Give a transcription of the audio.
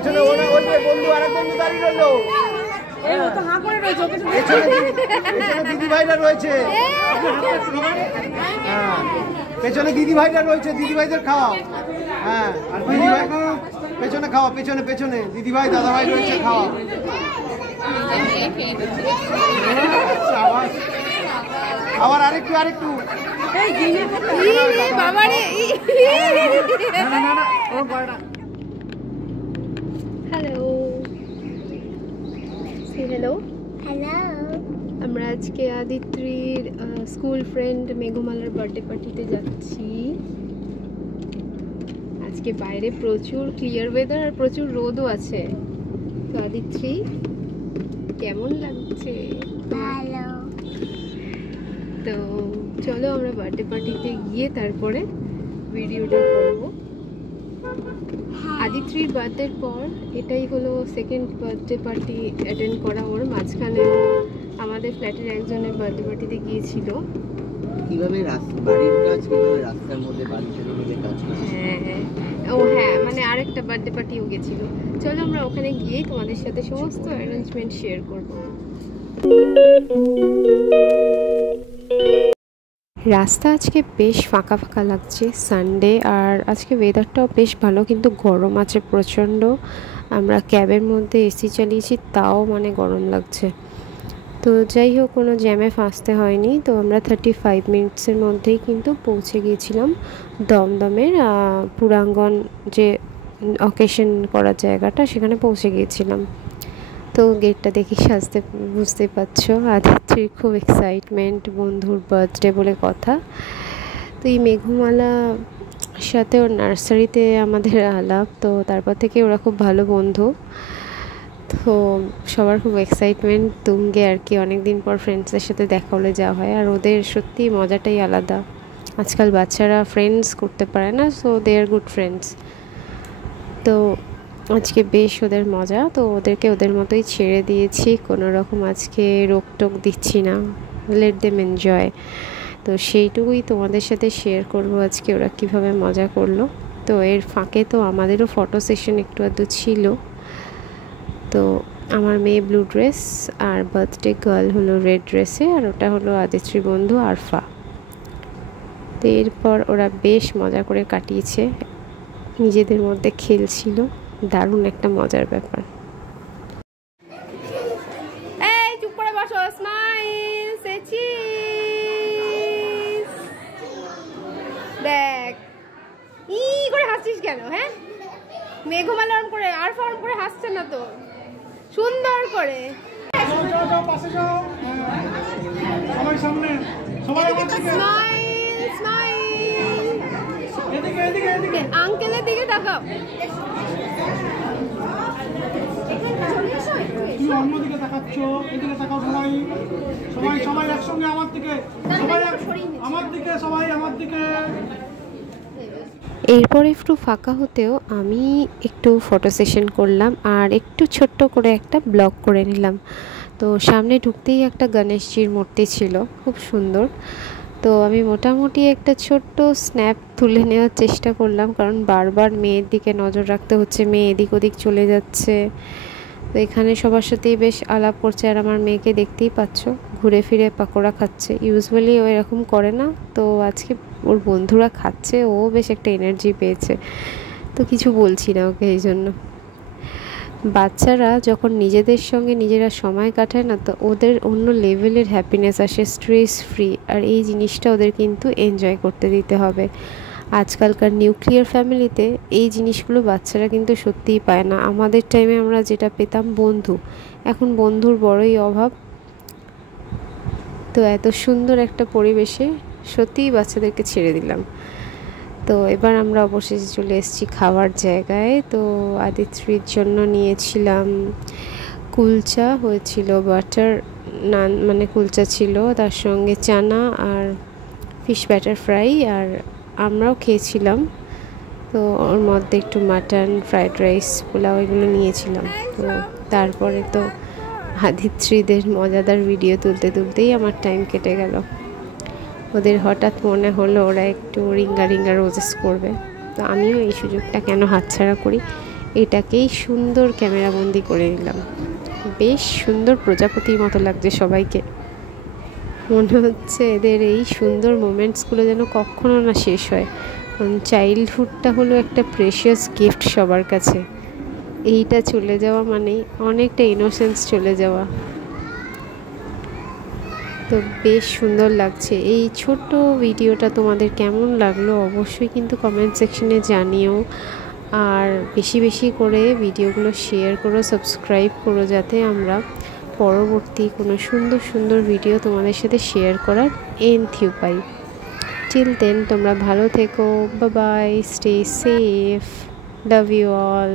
পেছনে ওনা ওই যে বন্ধু আরেক বন্ধু দাঁড়িয়ে রইলো। পেছনে দিদি ভাইরা রয়েছে। হ্যাঁ পেছনে দিদি ভাইরা রয়েছে, দিদি ভাইদের খাওয়া। হ্যাঁ দিদি ভাই পেছনে খাওয়া, পেছনে পেছনে দিদি ভাই দাদা ভাই রয়েছে, খাওয়া। আবার আরেকটু আরেকটু। হ্যালো হ্যালো হ্যালো, আমরা আজকে আদিত্রির স্কুল ফ্রেন্ড মেঘমালার বার্থডে পার্টিতে যাচ্ছি। আজকে বাইরে প্রচুর ক্লিয়ার ওয়েদার আর প্রচুর রোদও আছে। তো আদিত্রি কেমন লাগছে? ভালো। তো চলো আমরা বার্থডে পার্টিতে গিয়ে তারপরে ভিডিওটা করবো। আদিত্রির বার্থডের পর এটাই হলো সেকেন্ড বার্থডে পার্টি অ্যাটেন্ড করা ওর। মাঝখানে আমাদের ফ্ল্যাটের একজনের বার্থডে পার্টিতে গিয়েছিল। কিভাবে বাড়ির কাজ, কিভাবে রাস্তার মধ্যে বাড়িতে ঢুকে কাজ করে। হ্যাঁ ও হ্যাঁ, মানে আরেকটা বার্থডে পার্টিও গেছিল। চলো আমরা ওখানে গিয়ে তোমাদের সাথে সমস্ত অ্যারেঞ্জমেন্ট শেয়ার করব। রাস্তা আজকে বেশ ফাঁকা ফাঁকা লাগছে, সানডে, আর আজকে ওয়েদারটাও বেশ ভালো, কিন্তু গরম আছে প্রচণ্ড। আমরা ক্যাবের মধ্যে এসি চালিয়েছি, তাও মানে গরম লাগছে। তো যাই হোক, কোনো জ্যামে ফাঁসতে হয়নি। তো আমরা 35 মিনিটসের মধ্যেই কিন্তু পৌঁছে গিয়েছিলাম দমদমের পুরাঙ্গন যে অকেশন করার জায়গাটা, সেখানে পৌঁছে গিয়েছিলাম। তো গেটটা দেখি সাজতে বুঝতে পারছো আদিত্রির খুব এক্সাইটমেন্ট, বন্ধুর বার্থডে বলে কথা। তো এই মেঘমালা সাথে ওর নার্সারিতে আমাদের আলাপ, তো তারপর থেকে ওরা খুব ভালো বন্ধু। তো সবার খুব এক্সাইটমেন্ট তুঙ্গে আর কি, অনেক দিন পর ফ্রেন্ডসদের সাথে দেখা হলে যাওয়া হয়, আর ওদের সত্যি মজাটাই আলাদা। আজকাল বাচ্চারা ফ্রেন্ডস করতে পারে না, so they are good friends. তো আজকে বেশ ওদের মজা, তো ওদেরকে ওদের মতোই ছেড়ে দিয়েছি, কোনো রকম আজকে রোকটোক দিচ্ছি না, লেট দেম এনজয়। তো সেইটুকুই তোমাদের সাথে শেয়ার করব আজকে ওরা কীভাবে মজা করলো। তো এর ফাঁকে তো আমাদেরও ফটো সেশন একটু আধটু ছিল। তো আমার মেয়ে ব্লু ড্রেস আর বার্থডে গার্ল হলো রেড ড্রেসে, আর ওটা হলো আদিত্রি বন্ধু আরফা। তো এরপর ওরা বেশ মজা করে কাটিয়েছে, নিজেদের মধ্যে খেলছিল, দারুণ একটা মজার ব্যাপার। এই চুপ করে বসো, স্মাইল, সে চিজ। দেখ ই করে হাসছিস কেন? হ্যাঁ মেঘমালা ওরম করে আর ফর্ম করে হাসছে না তো, সুন্দর করে। সবাই সামনে, সবাই আমার দিকে স্মাইল স্মাইল, এদিকে এদিকে এদিকে, আঙ্কেলের দিকে তাকাও। তুমি অন্যদিকে তাকাচ্ছ, এদিকে তাকাও সবাই, সবাই সবাই একসঙ্গে আমার দিকে, সবাই আমার দিকে, সবাই আমার দিকে। এরপর একটু ফাঁকা হতেও আমি একটু ফটো সেশন করলাম, আর একটু ছোট্ট করে একটা ব্লগ করে নিলাম। তো সামনে ঢুকতেই একটা গণেশজির মূর্তি ছিল, খুব সুন্দর। তো আমি মোটামুটি একটা ছোট্ট স্ন্যাপ তুলে নেওয়ার চেষ্টা করলাম, কারণ বারবার মেয়ের দিকে নজর রাখতে হচ্ছে, মেয়ে এদিক ওদিক চলে যাচ্ছে। তো এখানে সবার সাথেই বেশ আলাপ করছে, আর আমার মেয়েকে দেখতেই পাচ্ছ ঘুরে ফিরে পাকোড়া খাচ্ছে। ইউজুয়ালি ও এরকম করে না, তো আজকে ওর বন্ধুরা খাচ্ছে, ও বেশ একটা এনার্জি পেয়েছে। তো কিছু বলছি না ওকে এই জন্য। বাচ্চারা যখন নিজেদের সঙ্গে নিজেরা সময় কাটায় না, তো ওদের অন্য লেভেলের হ্যাপিনেস আসে, স্ট্রেস ফ্রি, আর এই জিনিসটা ওদের কিন্তু এনজয় করতে দিতে হবে। আজকালকার নিউক্লিয়ার ফ্যামিলিতে এই জিনিসগুলো বাচ্চারা কিন্তু সত্যিই পায় না। আমাদের টাইমে আমরা যেটা পেতাম বন্ধু, এখন বন্ধুর বড়ই অভাব। তো এত সুন্দর একটা পরিবেশে সত্যিই বাচ্চাদেরকে ছেড়ে দিলাম। তো এবার আমরা অবশেষে চলে এসেছি খাওয়ার জায়গায়। তো আদিত্রির জন্য নিয়েছিলাম কুলচা, হয়েছিল বাটার নান, মানে কুলচা ছিল, তার সঙ্গে চানা আর ফিশ ব্যাটার ফ্রাই, আর আমরাও খেয়েছিলাম। তো ওর মধ্যে একটু মাটন, ফ্রাইড রাইস, পোলাও এগুলো নিয়েছিলাম। তো তারপরে তো আদিত্রিদের মজাদার ভিডিও তুলতে তুলতেই আমার টাইম কেটে গেল। ওদের হঠাৎ মনে হলো ওরা একটু রিঙ্গা রিঙ্গা রোজেস করবে, তো আমিও এই সুযোগটা কেন হাতছাড়া করি, এটাকেই সুন্দর ক্যামেরাবন্দি করে নিলাম। বেশ সুন্দর প্রজাপতির মতো লাগছে সবাইকে। মনে হচ্ছে এদের এই সুন্দর মোমেন্টসগুলো যেন কখনো না শেষ হয়, কারণ চাইল্ডহুডটা হলো একটা প্রেশিয়াস গিফট সবার কাছে। এইটা চলে যাওয়া মানে অনেকটা ইনোসেন্স চলে যাওয়া। তো বেশ সুন্দর লাগছে। এই ছোট্ট ভিডিওটা তোমাদের কেমন লাগলো অবশ্যই কিন্তু কমেন্ট সেকশনে জানিও। আর বেশি বেশি করে ভিডিওগুলো শেয়ার করো, সাবস্ক্রাইব করো, যাতে আমরা পরবর্তী কোনো সুন্দর সুন্দর ভিডিও তোমাদের সাথে শেয়ার করার এনথিউ পাই। টিল দেন তোমরা ভালো থেকো, bye bye, stay safe, love you all.